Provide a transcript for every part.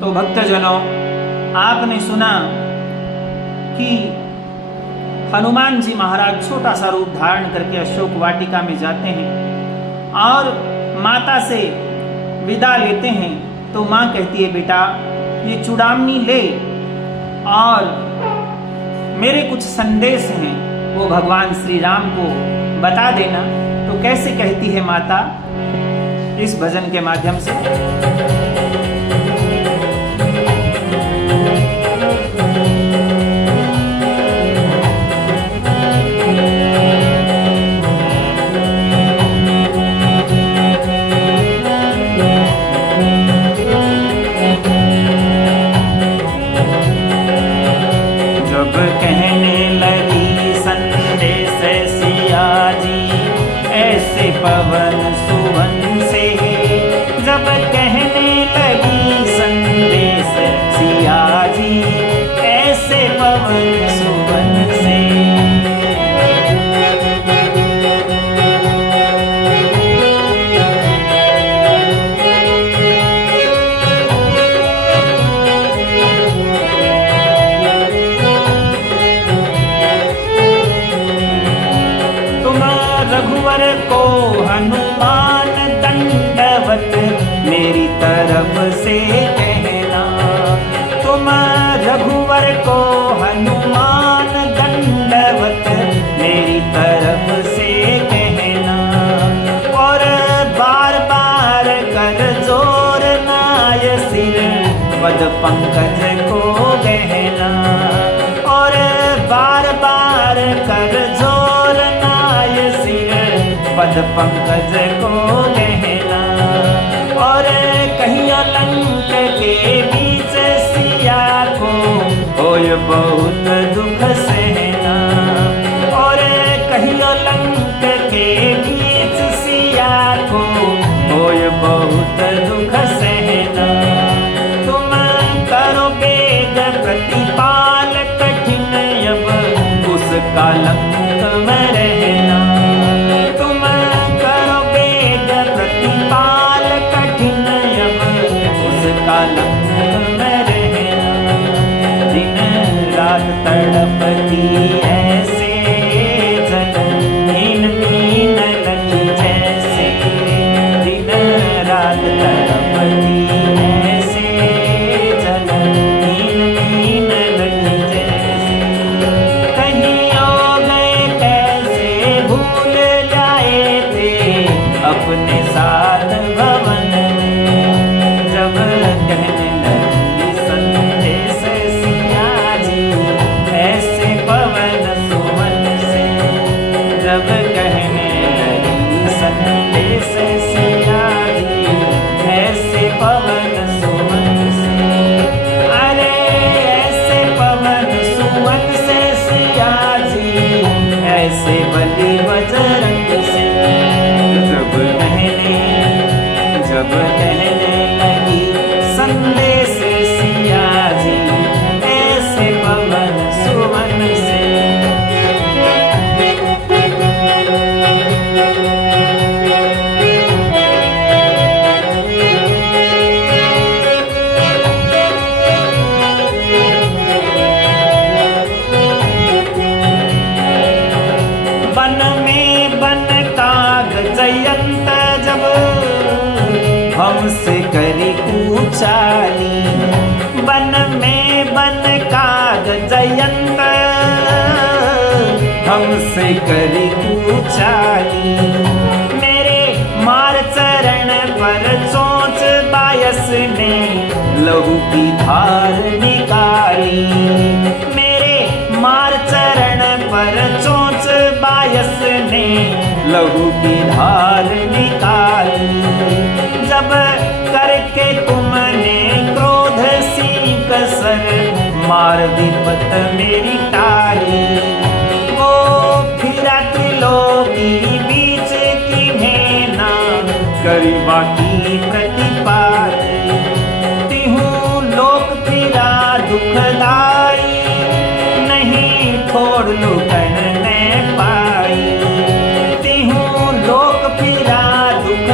तो भक्तजनों, आपने सुना कि हनुमान जी महाराज छोटा सा रूप धारण करके अशोक वाटिका में जाते हैं और माता से विदा लेते हैं। तो माँ कहती है, बेटा ये चूड़ामणि ले और मेरे कुछ संदेश हैं वो भगवान श्री राम को बता देना। तो कैसे कहती है माता, इस भजन के माध्यम से। जब कहने लगी संदेश सिया जी ऐसे पवन सुवन से, जब कहने लगी संदेश सिया जी ऐसे पवन सुवन से। रघुवर को हनुमान दंडवत मेरी तरफ से कहना, तुम रघुवर को हनुमान दंडवत मेरी तरफ से कहना। और बार बार कर जोर नाय सिर पद पंकज को गहना। और बार बार कर जोर नाय सिर पद पंकज को गहना। और कहीं लंक के बीच सिया को होय बहुत दुख सहना। और कहीं लंक के बीच सिया को होय बहुत दुख सहना। तुम करो वेग प्रतिपाल कठिन अब उसका लंक में रहना। तड़पती ऐसे जनहीन मीन लगी जैसे, दिन रात तड़पती ऐसे जनहीन मीन लगी जैसे। कहीं हो गए कैसे भूल जाए थे अपने साथ भवन में, जब कहने लगी संदेश सिया जी ऐसे पवन सुवन से। जब कहने लगी संदेश सिया जी ऐसे पवन सुवन से। अरे ऐसे पवन सुवन से सिया जी ऐसे बलि बजरंग से। जब कहने लगी संदेश सिया जी ऐसे पवन सुवन से। वन में बन काग जयंत जब हमसे करी ऊंचाई। वन में बन काग जयंत हमसे करी ऊंचाई। मेरे मार चरण पर चोंच बायस ने लहू की धार निकाली। मेरे मार चरण पर चोंच बायस ने लहू की धार निकाली। जब करके तुमने क्रोध सीख सर मार विपत मेरी टाली। वो फिरा त्रिलोकी बीच की ना करी बाकी प्रतिपाली। तिहूँ लोक फिरा दुखदाई नहीं छोड़ लुटन ने पाई। तिहूँ लोक फिरा दुख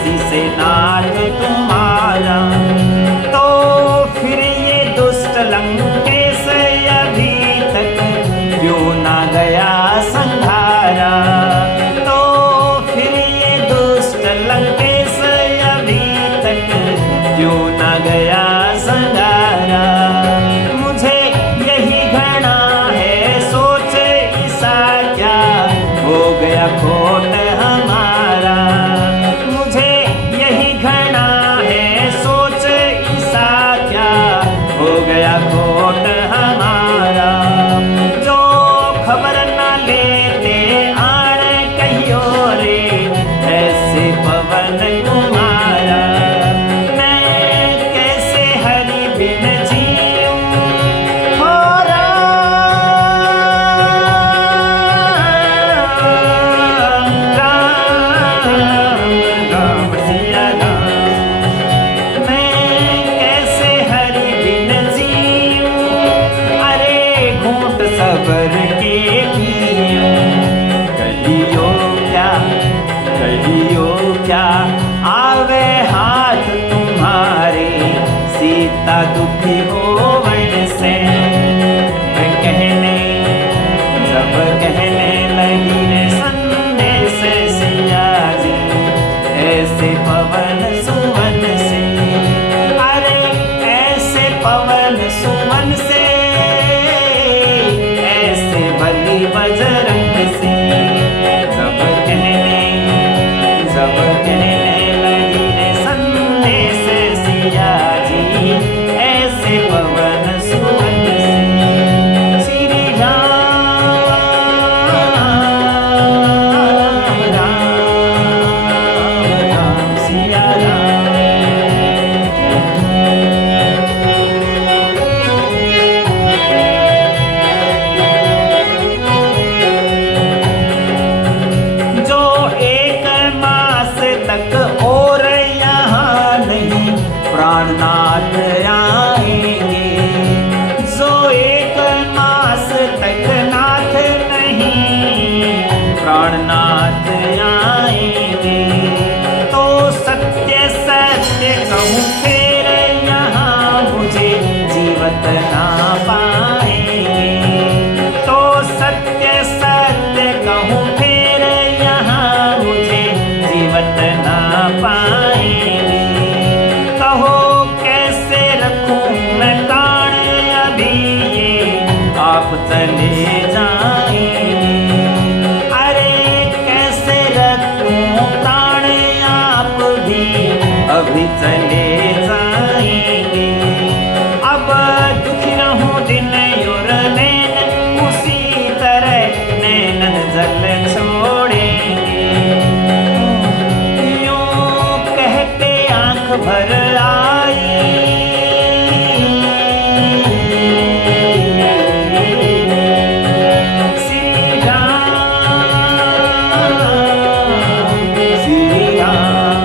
उसी से नाथ तुम्हारा। तो फिर ये दुष्ट लंकेश अभी तक क्यों ना गया संघारा। तो फिर ये दुष्ट लंकेश अभी तक क्यों ना गया संघारा। मुझे यही घृणा है सोच ऐसा क्या हो गया खोट हमारा। मुझे यही घृणा है सोच ऐसा क्या हो गया खोट हमारा। जो खबर न लेते आर कहियो रे ऐसे पवन कुमारा। मैं कैसे हरि बिन जीऊं हो राम सिया राम। मैं कैसे हरि बिन जीऊं अरे घूंट सबर के पीऊं। कहियो क्या आवे हाथ तुम्हारे सीता दुखी होवन से। जब कहने लगी रे संदेश सिया जी ऐसे पवन सुवन से। अरे ऐसे पवन सुवन से ऐसे बलि बजरंग से। जब कहने लगी रे संदेश सिया जी ऐसे पवन सुवन से। श्री राम राम राम सिया राम। जो एक मास तक और यहाँ नहीं प्राणनाथ आएंगे। जो एक मास तक नाथ नहीं प्राणनाथ आएंगे। तो सत्य सत्य कहूँ फिर यहाँ मुझे जीवत ना पाएंगे। तो सत्य सत्य कहूँ फिर यहाँ मुझे जीवत ना पाएंगे। कहो कैसे रखूं मैं प्राण अभी ये आप चले जाएंगे। अरे कैसे रखूं प्राण आप भी अभी चले जाएंगे। अब दुखी रहूं दिन और नैन उसी तरह नैनन जल छोड़ेंगे। यूं कहते आंख भर आई श्री राम।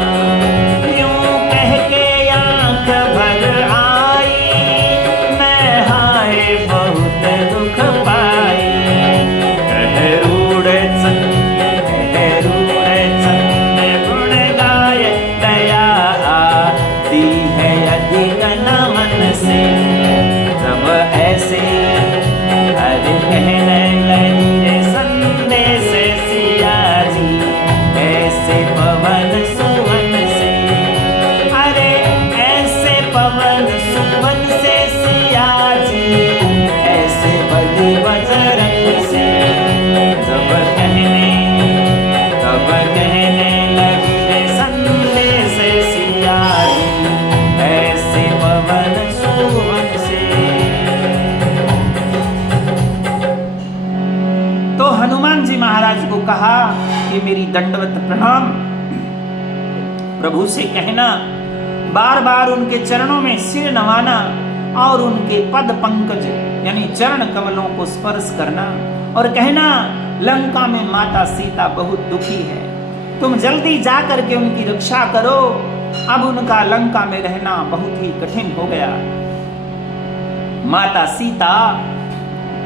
यूं कह के आंख भर आई मैं हाय बहुत दुख पाई। कह रूढ़ चंद गुण गाय दया आती है अधिक नमन से। जब ऐसे हरि कहने लगी रे संदेश सिया जी ऐसे पवन सुवन से। अरे ऐसे पवन सुवन से सिया जी ऐसे बलि बजरंग से। जब कहने लगी रे संदेश सिया जी ऐसे पवन सुवन से। तो हनुमान जी महाराज को कहा कि मेरी दंडवत प्रणाम। प्रभु से कहना बार बार उनके चरणों में सिर नवाना और उनके पद पंकज यानी चरण कमलों को स्पर्श करना और कहना लंका में माता सीता बहुत दुखी है। तुम जल्दी जा करके उनकी रक्षा करो। अब उनका लंका में रहना बहुत ही कठिन हो गया। माता सीता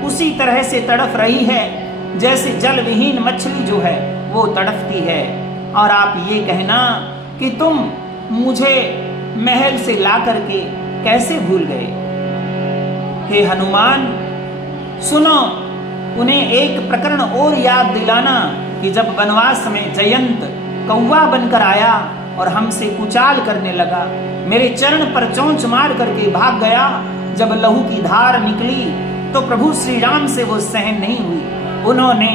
उसी तरह से तड़फ रही है जैसे जल विहीन मछली जो है वो तड़फती है। और आप ये कहना कि तुम मुझे महल से ला करके कैसे भूल गए। हे हनुमान सुनो, उन्हें एक प्रकरण और याद दिलाना कि जब वनवास में जयंत कौवा बनकर आया और हमसे कुचाल करने लगा, मेरे चरण पर चोंच मार करके भाग गया, जब लहू की धार निकली तो प्रभु श्री राम से वो सहन नहीं हुई। उन्होंने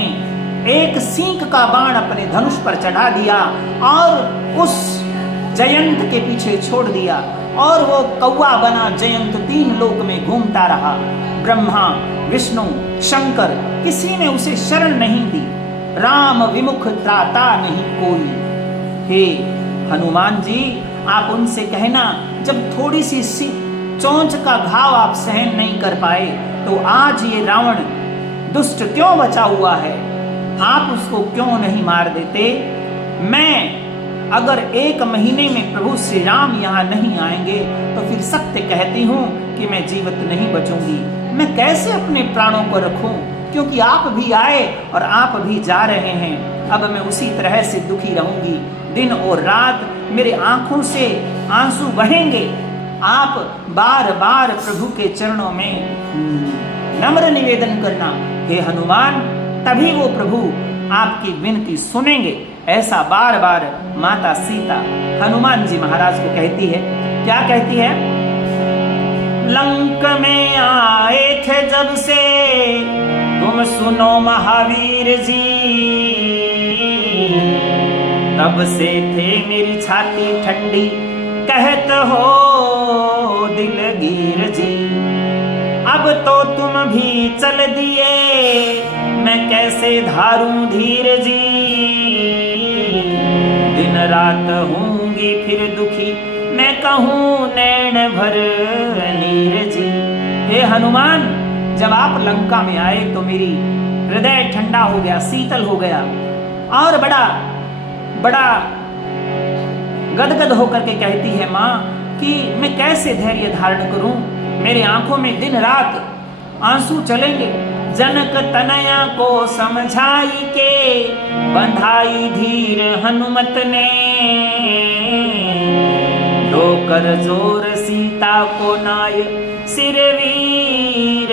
एक सींग का बाण अपने धनुष पर चढ़ा दिया और उस जयंत के पीछे छोड़ दिया, और वो कौवा बना जयंत 3 लोक में घूमता रहा। ब्रह्मा, विष्णु, शंकर, किसी ने उसे शरण नहीं दी। राम विमुख त्राता नहीं कोई। हे हनुमान जी, आप उनसे कहना, जब थोड़ी सी चोंच का घाव आप सहन नहीं कर पाए तो आज ये रावण दुष्ट क्यों बचा हुआ है, आप उसको क्यों नहीं मार देते। मैं अगर 1 महीने में प्रभु श्री राम यहाँ नहीं आएंगे तो फिर सत्य कहती हूँ कि मैं जीवित नहीं बचूंगी। मैं कैसे अपने प्राणों को रखूं, क्योंकि आप भी आए और आप भी जा रहे हैं। अब मैं उसी तरह से दुखी रहूंगी। दिन और रात मेरे आंखों से आंसू बहेंगे। आप बार बार प्रभु के चरणों में नम्र निवेदन करना हे हनुमान, तभी वो प्रभु आपकी विनती सुनेंगे। ऐसा बार बार माता सीता हनुमान जी महाराज को कहती है। क्या कहती है? लंक में आए थे जब से तुम सुनो महावीर जी, तब से थे मेरी छाती ठंडी, कहत हो दिलगीर जी। अब तो तुम भी चल दिए, मैं कैसे धारूं धीर जी। दिन रात होंगी फिर दुखी, मैं कहूँ नैन भर नीर जी। हे हनुमान, जब आप लंका में आए तो मेरी हृदय ठंडा हो गया, शीतल हो गया, और बड़ा बड़ा गदगद होकर के कहती है माँ कि मैं कैसे धैर्य धारण करूं, मेरे आंखों में दिन रात आंसू चलेंगे। जनक तनया को समझाई के बंधाई धीर हनुमत ने, डोकर जोर सीता को नाय सिर वीर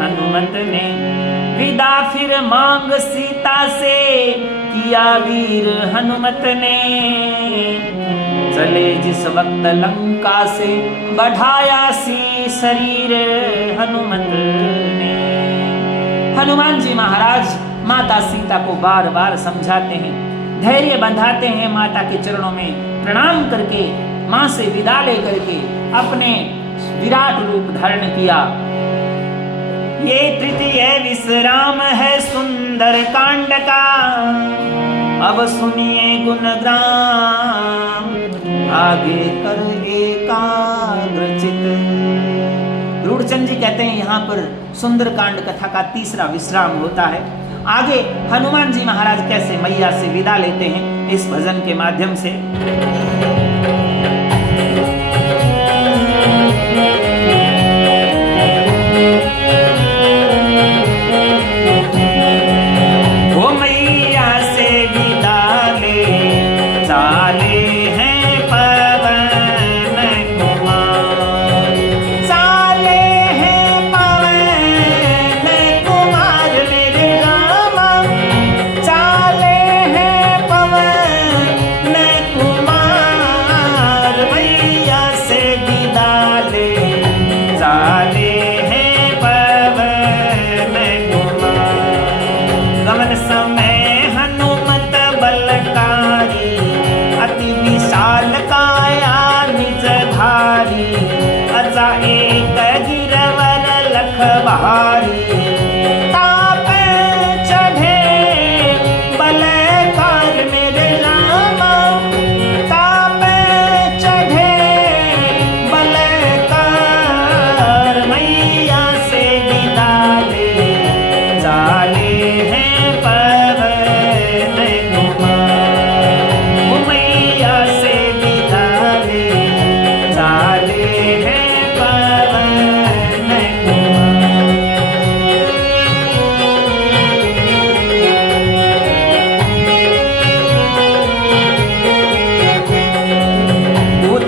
हनुमत ने। विदा फिर मांग सीता से किया वीर हनुमत ने, चले जिस वक्त लंका से बढ़ाया सी शरीर हनुमत ने। हनुमान जी महाराज माता सीता को बार बार समझाते हैं, धैर्य बंधाते हैं, माता के चरणों में प्रणाम करके मां से विदा लेकर के अपने विराट रूप धारण किया। ये तृतीय विश्राम है सुंदर कांड का, अब सुनिए गुणग्राम, आगे कर एकाग्रचित। रूढ़चंद जी कहते हैं यहाँ पर सुंदरकांड कथा का 3रा विश्राम होता है। आगे हनुमान जी महाराज कैसे मैया से विदा लेते हैं इस भजन के माध्यम से। वो मैया से विदा ले चाले हैं पवन कुमार, चाले हैं पवन कुमार मेरे रामा, चाले हैं पवन कुमार।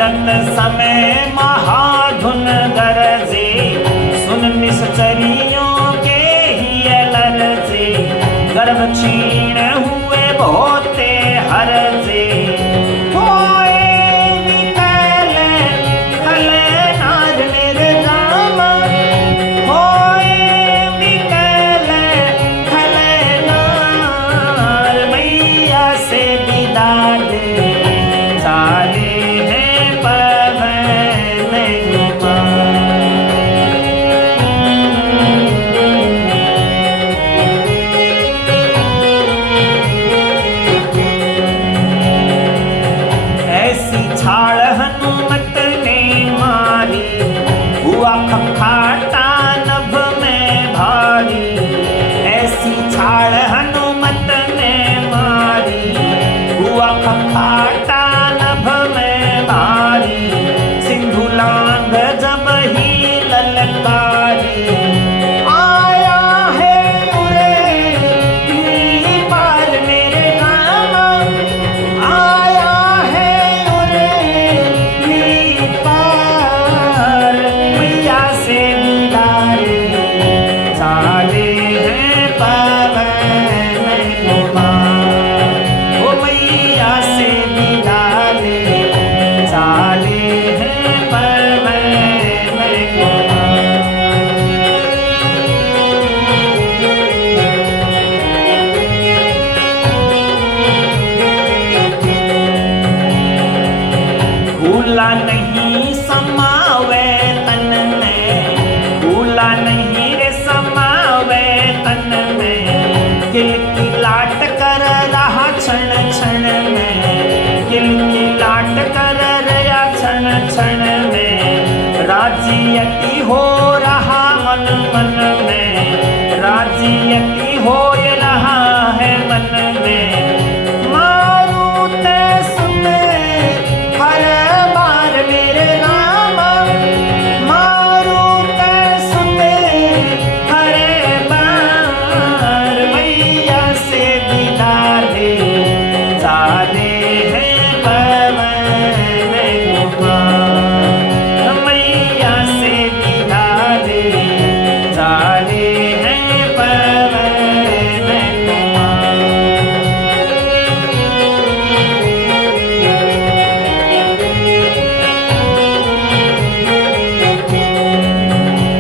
चलत समय महाधुन गरजे, सुन निश्चरियों के ही लरजे, गर्भ क्षीण हुए बहुते हरजे। होए विकल खल नार निर्गाम, होए विकल खल नार, मैया से विदा दे चाले हैं पवन कुमार। ऐसी छाड़ हनुमत ने मारी, हुआ खखाटा नभ में भारी। ऐसी छाड़ हनुमत ने मारी, हुआ खखाटा नभ में भारी। सिंधु लांग जब ही ललकारी, आया है उरे ही पार मेरे राम, आया है उरे ही पार। मैया से विदा ले चाले हैं पवन कुमार, ओ मैया से विदा ले चाले हैं पवन कुमार। भूला नहीं समावे तन में, भूला नहीं रे समावे तन में। किलकिलाट कर रहा क्षण क्षण में, किलकिलाट कर रहा क्षण क्षण में। राजियती हो रहा मन मन में, राजियती हो रहा है मन में। मारुत सुने हर बार मेरे राम, मारुत सुने हर बार। मैया से विदा ले चाले हैं पवन कुमार, मैया से विदा ले चाले हैं पवन कुमार।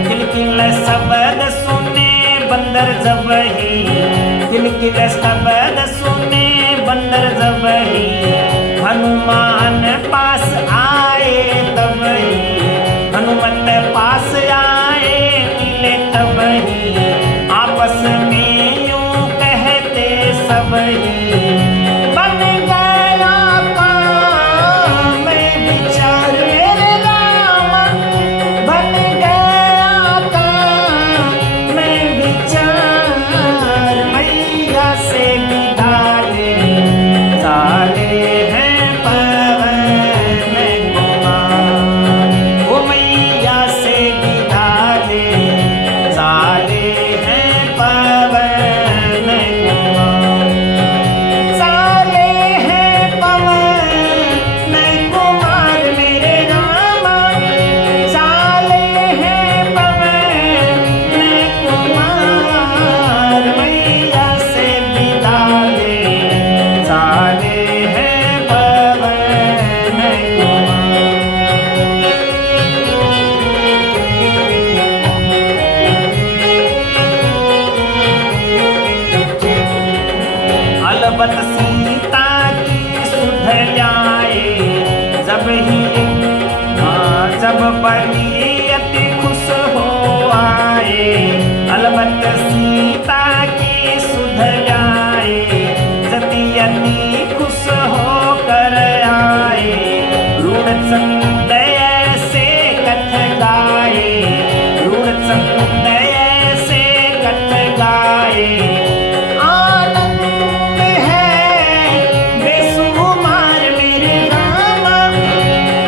किलकिल शब्द सुने बंदर जब ही, किलकिल शब्द सुने बंदर जब ही। हनुमान पास आए तब ही, हनुमत पास आए मिले तब ही। आपस में यूं कहते सब ही, बन गया काम में विचार मेरे राम, बन गया काम में विचार। मैया से विदा ले चाले हैं पवन कुमार, ओ मैया से विदा ले चाले हैं पवन कुमार। चाले हैं पवन कुमार मेरे राम, चाले हैं पवन कुमार। मैया से विदा ले चाले हैं पवन कुमार। अलबत सीता की सुध जाए जब ही, जब बली अति खुश हो आए। अलबत सीता की सुध जाए, जति अति खुश हो कर आए। रूढ़ संदय से कथ गाए, रूढ़ संदय से कथ गाए। आनंद है बेसुमार मेरे राम,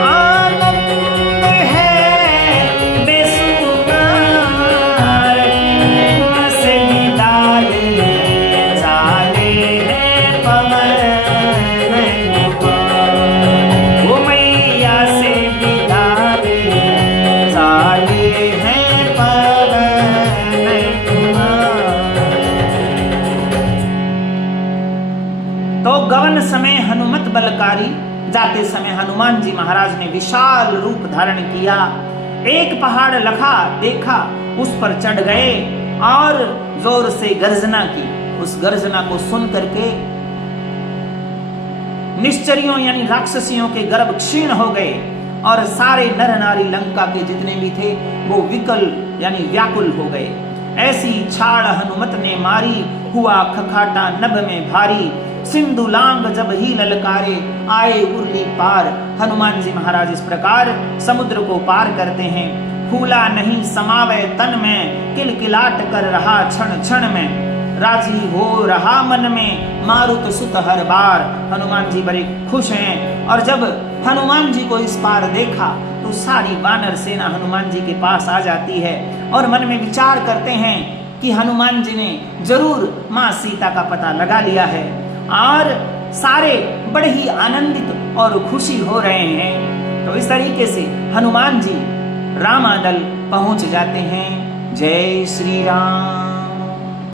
आनंद है बेसुमार। से विदा ले चाले हैं पवन कुमार, ओ मैया से जाते समय हनुमान जी महाराज ने विशाल रूप धारण किया। एक पहाड़ लखा देखा, उस पर चढ़ गए और जोर से गर्जना की। उस गर्जना को सुन करके निश्चरियों यानी राक्षसियों के गर्भ क्षीण हो गए और सारे नर नारी लंका के जितने भी थे वो विकल यानी व्याकुल हो गए। ऐसी छाड़ हनुमत ने मारी, हुआ खखाटा नभ में भारी। सिंधु लांग जब ही ललकारे, आए उर्ली पार। हनुमान जी महाराज इस प्रकार समुद्र को पार करते हैं। फूला नहीं समावे तन में, किलकिलाट कर रहा क्षण क्षण में। राजी हो रहा मन में, मारुत सुत हर बार। हनुमान जी बड़े खुश हैं। और जब हनुमान जी को इस पार देखा तो सारी वानर सेना हनुमान जी के पास आ जाती है और मन में विचार करते हैं कि हनुमान जी ने जरूर माँ सीता का पता लगा लिया है। और सारे बड़े ही आनंदित और खुशी हो रहे हैं। तो इस तरीके से हनुमान जी रामादल पहुंच जाते हैं। जय श्री राम।